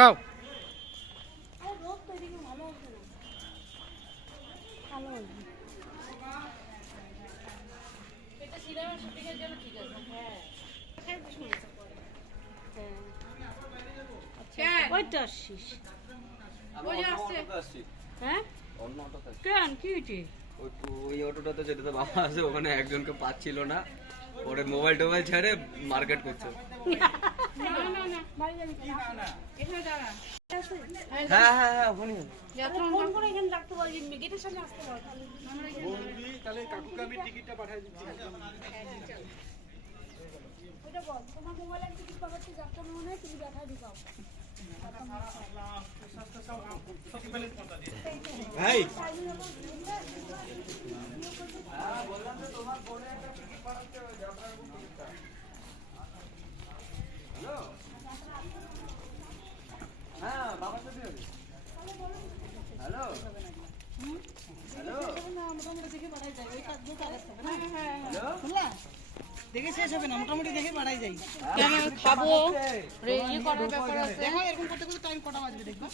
খাও। ওই অটোটাতে যেতে বাবা আছে, ওখানে একজনকে পাচ্ছিল না, ওরে মোবাইল টোবাইল ছেড়ে মার্কেট করছে। হ্যাঁ হ্যাঁ হ্যাঁ ওখানে তাহলে কাকুকে আমি টিকিটটা পাঠিয়ে দিচ্ছি। তোমার মোবাইলের টিকিট পাঠাচ্ছি, যাত্রা মনে হয় তুমি দেখা দিবাও। ভাই বললাম যে তোমার ফোনে একটা টিকিট পাঠাতে হবে, যাত্রার টিকিটটা। হ্যালো, হ্যাঁ বাবার সাথে হবে। হ্যালো হ্যালো দেখে শেষ হবে না, মোটামুটি দেখে বাড়াই যাই। খাবো ইয়ে করার ব্যাপার আছে। দেখো এরকম করতে করতে টাইম কটা বাজবে দেখবা।